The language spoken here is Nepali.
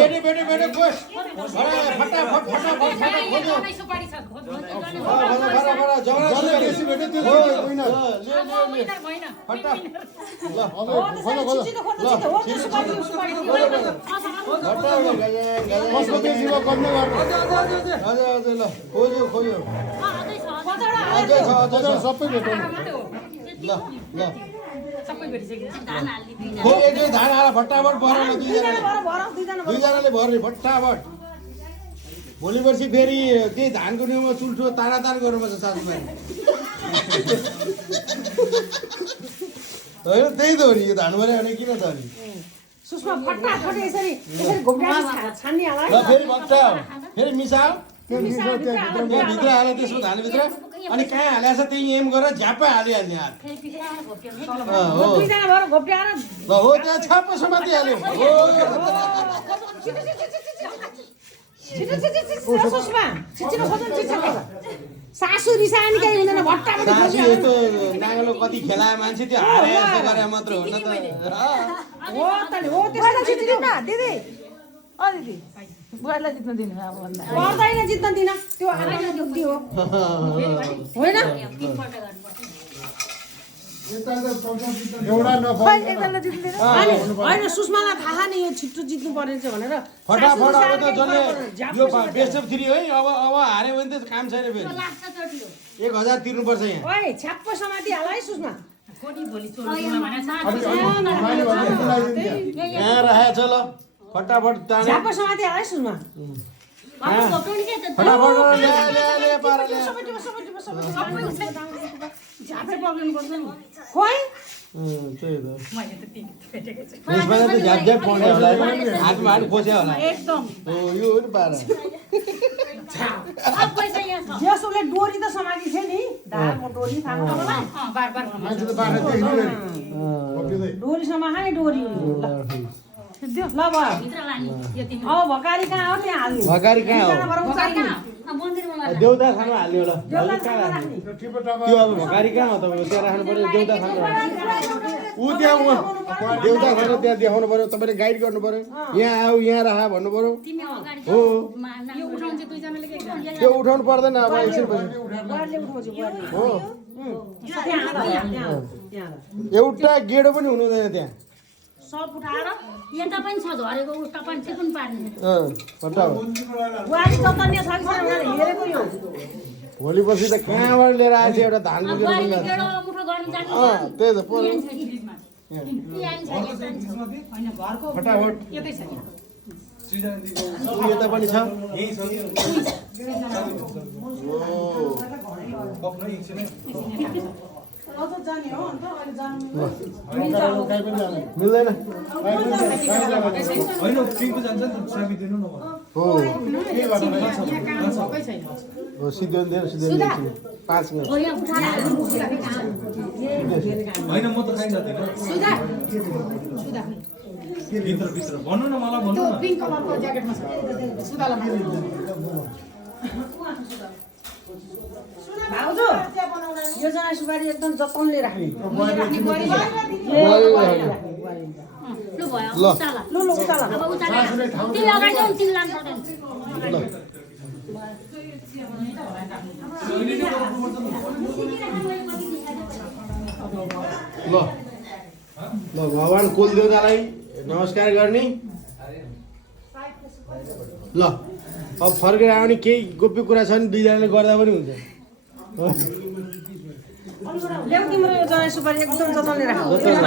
बेटे बेटे बेटे खोज फटाफट फटाफट खोज्यो जरा बेसी बेटे त्यो होइन कसको बेसी भयो कम गर्नु हजुर हजुर ल खोज्यो खोज्यो अझै छ सबै भेटौँ ल ल सबै भेटिसक्यो धान हाल्ने दुईजना धान हाल फटाफट भरौँ न दुईजनाले भर्ने फटाफट भोलि पर्सि फेरि त्यही धानको न्युमा चुल्ठो ताडाताड गर्नुपर्छ साथीभाइ होइन त्यही त हो नि यो धान भर्यो भने किन छ नि सुषमा फटाफट यसरी घोप्ट्याएर छान्ने होला ल फेरि भट्टा फेरि मिसाल भित्र हाल्यो त्यसको धानभित्र अनि कहाँ हालेछ त्यही एम गरेर झ्याप्पै हालिहाल्ने हात दुईजना भएर घोप्ट्याएर ल हो त्यहाँ छाप्प समातिहाल्यो सुषमा छिटो सासु रिसानी केही हुँदैन भट्टाभट सासु यस्तो नाङ्गलो कति खेलायो मान्छे त्यो हारे जस्तो गरे मात्र हो न त हो त हो त्यसलाई जित्नु न दिदी ओ दिदी बुवालाई जित्न दिनु अब भन्दा पर्दैन जित्न दिन त्यो आफैले दुख्दी हो होइन एउटा होइन सुषमालाई थाहा नि यो छिट्टो जित्नु पर्ने चाहिँ भनेर फटाफट अब त जसले यो बेस्ट अफ 3 है अब हार्यो भने त काम छैन फेरि 1000 तिर्नुपर्छ यहाँ ओइ छ्याप्प समाति हाल है सुषमा यहाँ राखेको छ ल फटाफट ताने छ्याप्प समाति हाल है सुषमा फटाफट ल्या पार ल्या झापै प्रब्लम गर्छ नि खोइ त्यही त मैले त भेटेको छु त्यसमा त झ्याप झ्याप पर्ने होला हातमा हात खोस्यो होला एकदम हो यो हो नि पारा अब पैसा यहाँ छ जसले डोरी त समाति थियो नि धारको डोरी थाहा बार बार मान्छे त बाह्र देखिँदैन डोरी समाहाने डोरी ल भयो भित्र लाने यो तिमी अब भकारी कहाँ हो त्यहाँ हाल्नु भकारी कहाँ हो मन्दिरमा देउता खानु हाल्ने होला त्यो अब भकारी कहाँ हो तपाईँको त्यहाँ राख्नु पर्यो देउता खानु ऊ त्यहाँ देउता खानु त्यहाँ देखाउनु पर्यो तपाईँले गाइड गर्नु पर्यो यहाँ आऊ यहाँ राख भन्नु पर्यो तिमी अगाडि हो यो उठाउनु चाहिँ दुईजनाले के गर्नु त्यो उठाउनु पर्दैन अब एकछिन पछि हो एउटा गेडो पनि हुनु हुँदैन त्यहाँ सब उठाएर यता पनि छ झरेको उता पनि चिकुन पार्ने बुहारी चतन्य छ कि छैन हेरेको यो भोलि पछि त कहाँबाट लिएर आएछ एउटा धानको गेडो पनि गेडो मुठो गर्न जान्छ त्यही त फटाफट यतै छ यता पनि छ मिल्दैन हो सिधो सिधो 5 मिनट होइन म त खाइ जाँदैन भित्र भित्र भन्नु न मलाई भन्नु न पिङ्क कलरको ज्याकेटमा छ सुदालाई भाउजू यो जना सुपारी एकदम जतनले राख्ने लु भयो ल उचाला ल उचाला अब उचाला तिमी अगाडि जाऊ तिमी लानु पर्दैन ल ल ल भगवान कुलदेवतालाई नमस्कार गर्ने ल अब फर्केर आउने केही गोप्य कुरा छ नि दुईजनाले गर्दा पनि हुन्छ ल्याउ तिम्रो यो जना सुपारी एकदम जतनले राख त्यहाँ